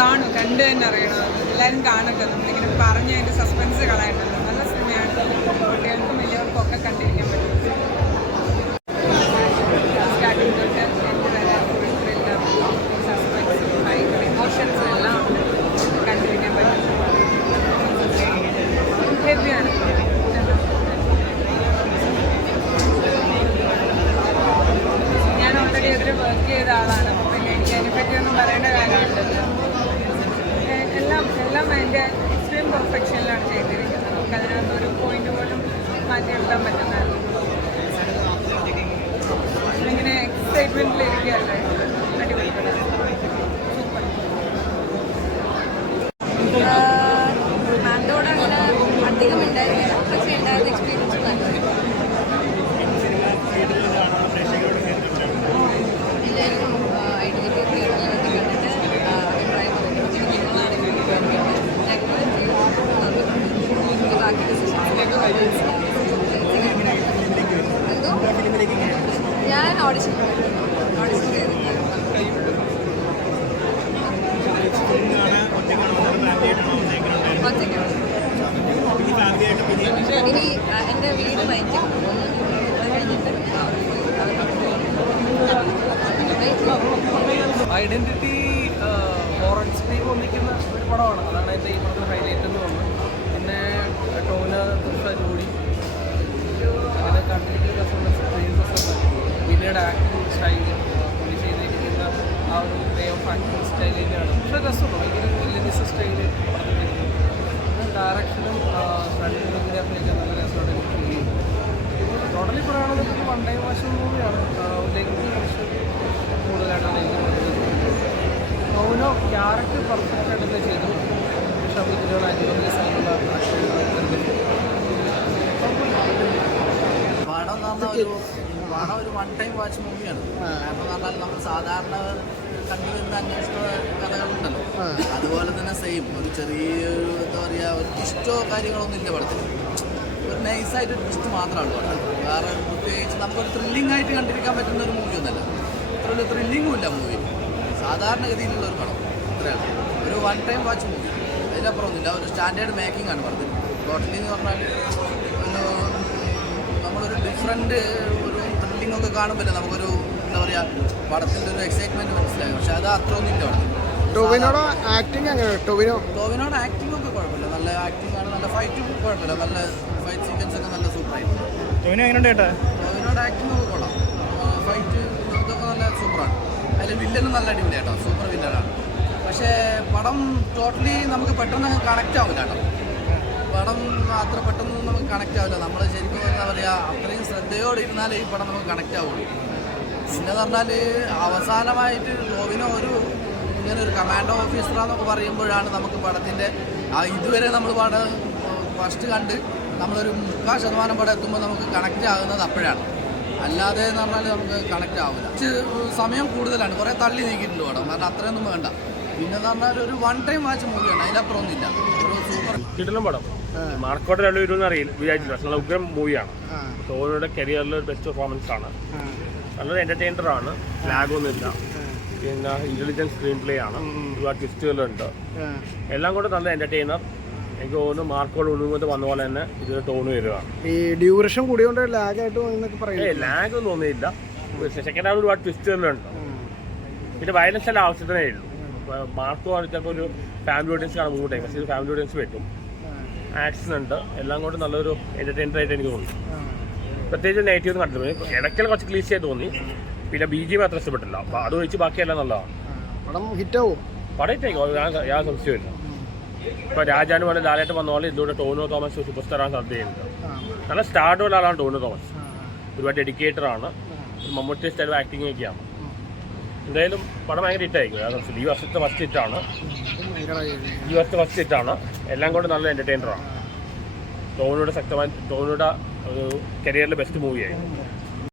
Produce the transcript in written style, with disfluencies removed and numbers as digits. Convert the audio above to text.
കാണും, കണ്ടു തന്നെ അറിയണം. എല്ലാവരും കാണട്ടെ, നമ്മളിങ്ങനെ പറഞ്ഞ് അതിൻ്റെ സസ്പെൻസ് കളയണ്ടല്ലോ. നല്ല സിനിമയാണ്, കുട്ടികൾക്കും വലിയവർക്കും ഒക്കെ കണ്ടിരിക്കാൻ പറ്റും. സ്റ്റാർട്ടിങ് തൊട്ട് എൻ്റെ വരെ ത്രില്ലർ, സസ്പെൻസ്, ഭയങ്കര ഇമോഷൻസ് എല്ലാം കണ്ടിരിക്കാൻ പറ്റും. ഹെവിയാണ്. ഞാൻ ഓൾറെഡി അതിൽ വർക്ക് ചെയ്ത ആളാണ്, അപ്പോൾ പിന്നെ എനിക്ക് അതിനെപ്പറ്റിയൊന്നും പറയേണ്ട കാര്യമുണ്ടല്ലോ. എല്ലാം അതിൻ്റെ എക്സ്ട്രീം പെർഫെക്ഷനിലാണ് ചെയ്തിരിക്കുന്നത്. നമുക്ക് അതിനകത്ത് ഒരു പോയിന്റ് പോലും മാറ്റിയെടുക്കാൻ പറ്റുന്നതല്ല. ഇങ്ങനെ എക്സൈറ്റ്മെൻറ്റിലിരിക്കുകയല്ലേ, അടിപൊളി സൂപ്പർ. മാന്തോട് അങ്ങനെ അധികം ഉണ്ടായിരുന്നില്ല, പക്ഷേ ഉണ്ടായിരുന്ന എക്സ്പീരിയൻസ് നല്ലത്. എല്ലാവരും ഐഡൻറ്റിറ്റി തിയേറ്ററിലൊക്കെ കണ്ടിട്ട് അഭിപ്രായം ഞങ്ങൾ ബാക്കി ഞാൻ ഓഡിഷൻ ചെയ്തിട്ടുണ്ട്. ഇനി എൻ്റെ വീട് മയക്കും, അത് കഴിഞ്ഞിട്ട് ഐഡന്റിറ്റി ഹൊറർ സ്ട്രീം ഒന്നിക്കുന്ന ഒരു പടമാണ്. അതാണ് എൻ്റെ ഈ പടത്തിൽ ഹൈലൈറ്റ് എന്ന് തോന്നുന്നത്. പിന്നെ ടോന ജോഡി അങ്ങനെ കണ്ടിരിക്കുന്ന പിന്നീട് ആക്ടിങ് സ്റ്റൈൽ പുള്ളി ചെയ്തിരിക്കുന്ന ആ ഒരു വേ ഓഫ് ആക്ടിങ് സ്റ്റൈൽ തന്നെയാണ്. പക്ഷേ രസമുണ്ട്, ഭയങ്കര ലെനിസ സ്റ്റൈല് പറഞ്ഞിരിക്കുന്നത്. പിന്നെ ഡയറക്ഷനും ഫോട്ടോഗ്രാഫിയൊക്കെ നല്ല രസമായിട്ട് എനിക്ക് ഫീൽ ചെയ്തു. ടോട്ടലി പറയുകയാണെന്നുണ്ടെങ്കിൽ വൺ ടൈം വാച്ച് മൂവിയാണ്. ലെങ്ത് കൂടുതലായിട്ടാണ് എനിക്ക് തോന്നുന്നത്. ഓരോ ക്യാരക്ടർ പെർഫെക്റ്റ് ആയിട്ട് ചെയ്തു. ഷബിത്തിനോട് അനുഭവ സൈനുള്ള പടം ഒരു വൺ ടൈം വാച്ച് മൂവിയാണ്. കാരണം എന്ന് പറഞ്ഞാൽ നമ്മൾ സാധാരണ കണ്ടുവരുന്ന അന്വേഷണ കഥകളുണ്ടല്ലോ, അതുപോലെ തന്നെ സെയിം ഒരു ചെറിയൊരു എന്താ പറയുക, ഒരു ട്വിസ്റ്റോ കാര്യങ്ങളൊന്നും ഇല്ല പടത്തിൽ. ഒരു നൈസായിട്ട് ട്വിസ്റ്റ് മാത്രമാണ് പടം. വേറെ പ്രത്യേകിച്ച് നമുക്കൊരു ത്രില്ലിംഗ് ആയിട്ട് കണ്ടിരിക്കാൻ പറ്റുന്ന ഒരു മൂവി ഒന്നല്ല. അത്ര ഒരു ത്രില്ലിങ്ങും ഇല്ല മൂവി, സാധാരണഗതിയിലുള്ള ഒരു പടം. അത്രയാണ് ഒരു വൺ ടൈം വാച്ച് മൂവി, അതിനപ്പുറമൊന്നുമില്ല. ഒരു സ്റ്റാൻഡേർഡ് മേക്കിംഗ് ആണ് പടത്തിൽ. ടോട്ടലി എന്ന് പറഞ്ഞാൽ ഒരു നമ്മളൊരു ഡിഫറെൻറ്റ് ഒരു ത്രില്ലിംഗ് ഒക്കെ കാണുമ്പോൾ നമുക്കൊരു എന്താ പറയുക, പടത്തിൻ്റെ ഒരു എക്സൈറ്റ്മെൻറ്റ് മനസ്സിലാകും. പക്ഷേ അത് അത്ര ഒന്നും ഇല്ല പടത്തിൽ. ടോവിനോട് ആക്ടിങ് എങ്ങനെ? ടോവിനോട് ആക്ടിംഗ് ഒക്കെ കുഴപ്പമില്ല, നല്ല ആക്ടിംഗ് ആണ്. നല്ല ഫൈറ്റും കുഴപ്പമില്ല, നല്ല ഫൈറ്റ് സീക്വൻസ് ഒക്കെ നല്ല സൂപ്പറായിട്ട്. ടോവിനോട് ആക്ടിംഗ് ഒക്കെ കൊള്ളാം, ഫൈറ്റ് ഇതൊക്കെ നല്ല സൂപ്പറാണ്. അതിൽ വില്ലനും നല്ല അടിപൊളിയായിട്ടോ, സൂപ്പർ വില്ലനാണ്. പക്ഷേ പടം ടോട്ടലി നമുക്ക് പെട്ടെന്ന് കണക്റ്റ് ആവില്ല കേട്ടോ. പടം അത്ര പെട്ടെന്ന് നമുക്ക് കണക്റ്റ് ആവില്ല. നമ്മൾ ശരിക്കും എന്താ പറയുക, അത്രയും ശ്രദ്ധയോടെ ഇരുന്നാലേ ഈ പടം നമുക്ക് കണക്റ്റ് ആവുള്ളൂ. പിന്നെന്ന് പറഞ്ഞാൽ അവസാനമായിട്ട് ടോവിനോ ഇങ്ങനെ ഒരു കമാൻഡോ ഓഫീസറാന്നൊക്കെ പറയുമ്പോഴാണ് നമുക്ക് പടത്തിൻ്റെ ഇതുവരെ നമ്മൾ പടം ഫസ്റ്റ് കണ്ട് നമ്മളൊരു 30% പടം എത്തുമ്പോൾ നമുക്ക് കണക്റ്റ് ആകുന്നത് അപ്പോഴാണ്. അല്ലാതെ എന്ന് പറഞ്ഞാൽ നമുക്ക് കണക്റ്റ് ആവില്ല. സമയം കൂടുതലാണ്, കുറേ തള്ളി നീക്കിയിട്ടുണ്ട് പടം, കാരണം അത്രയൊന്നും വേണ്ട. പിന്നെ എന്ന് പറഞ്ഞാൽ ഒരു വൺ ടൈം വാച്ച് മൂവിയാണ്, അതിലപ്പുറം ഒന്നുമില്ല. ഒരു സൂപ്പർ കിടിലം പടം. മാർക്കോട്ട് രണ്ടുപേരും വിചാരിച്ചില്ല. നല്ല ഉഗ്രം മൂവിയാണ്. ടോവിനോയുടെ കരിയറിൽ ഒരു ബെസ്റ്റ് പെർഫോമൻസ് ആണ്. നല്ലൊരു എൻ്റർടൈനറാണ്, ലാഗൊന്നുമില്ല. പിന്നെ ഇൻ്റലിജൻറ്റ് സ്ക്രീൻ പ്ലേ ആണ്, ഒരുപാട് ട്വിസ്റ്റുകളുണ്ട്. എല്ലാം കൂടെ നല്ല എൻ്റർടൈനർ. എനിക്ക് തോന്നുന്നു മാർക്കോട് ഒഴുകുന്നത് വന്ന പോലെ തന്നെ ഇതിൽ ടോണ് വരികയാണ്. ഈ ഡ്യൂറേഷൻ കൂടിയോണ്ട് ലാഗായിട്ട് ലാഗ് ഒന്നും തോന്നിയില്ല. സെക്കൻഡ് ഹാഫ് ഒരുപാട് ട്വിസ്റ്റുകളുണ്ട്. പിന്നെ വയലൻസ് എല്ലാം ആവശ്യത്തിനേ ഉള്ളൂ. മാർക്കോ ചിലപ്പോൾ ഒരു ഫാമിലി ഓഡിയൻസ് കാണാൻ മൂവ് ടൈം, പക്ഷേ ഇത് ഫാമിലി ഓഡിയൻസ് പറ്റും. ആക്ഷൻ ഉണ്ട്, എല്ലാം കൊണ്ട് നല്ലൊരു എൻ്റർടൈനറായിട്ട് എനിക്ക് തോന്നി. പ്രത്യേകിച്ച് നെഗറ്റീവ് ഒന്നും കണ്ടില്ല. ഇടയ്ക്കൽ കുറച്ച് ക്ലീശയായി തോന്നി. പിന്നെ BGM അത്ര ഇഷ്ടപ്പെട്ടില്ല. അപ്പോൾ അത് വെച്ച് ബാക്കിയെല്ലാം നല്ലതാണ്. പടം ഹിറ്റാവും. പടം ഹിറ്റായിക്കോ, യാതൊരു സംശയമില്ല. ഇപ്പോൾ രാജാന് പോലെ ലാലേട്ടൻ വന്ന പോലെ ഇതിലൂടെ ടോവിനോ തോമസ് സൂപ്പർ സ്റ്റാറാൻ സാധ്യതയുണ്ട്. നല്ല സ്റ്റാർഡുള്ള ആളാണ് ടോവിനോ തോമസ്. ഒരുപാട് ഡെഡിക്കേറ്ററാണ്, മമ്മൂട്ടി സ്റ്റൈൽ ആക്ടിങ് ഒക്കെയാണ്. എന്തായാലും പടം ഭയങ്കര ഹിറ്റായിരിക്കും. ഈ വർഷത്തെ ഫസ്റ്റ് ഹിറ്റാണ്. എല്ലാം കൊണ്ട് നല്ല എൻ്റർടൈനറാണ്. ടോവിനോയുടെ ശക്തമായ കരിയറിലെ ബെസ്റ്റ് മൂവിയായി.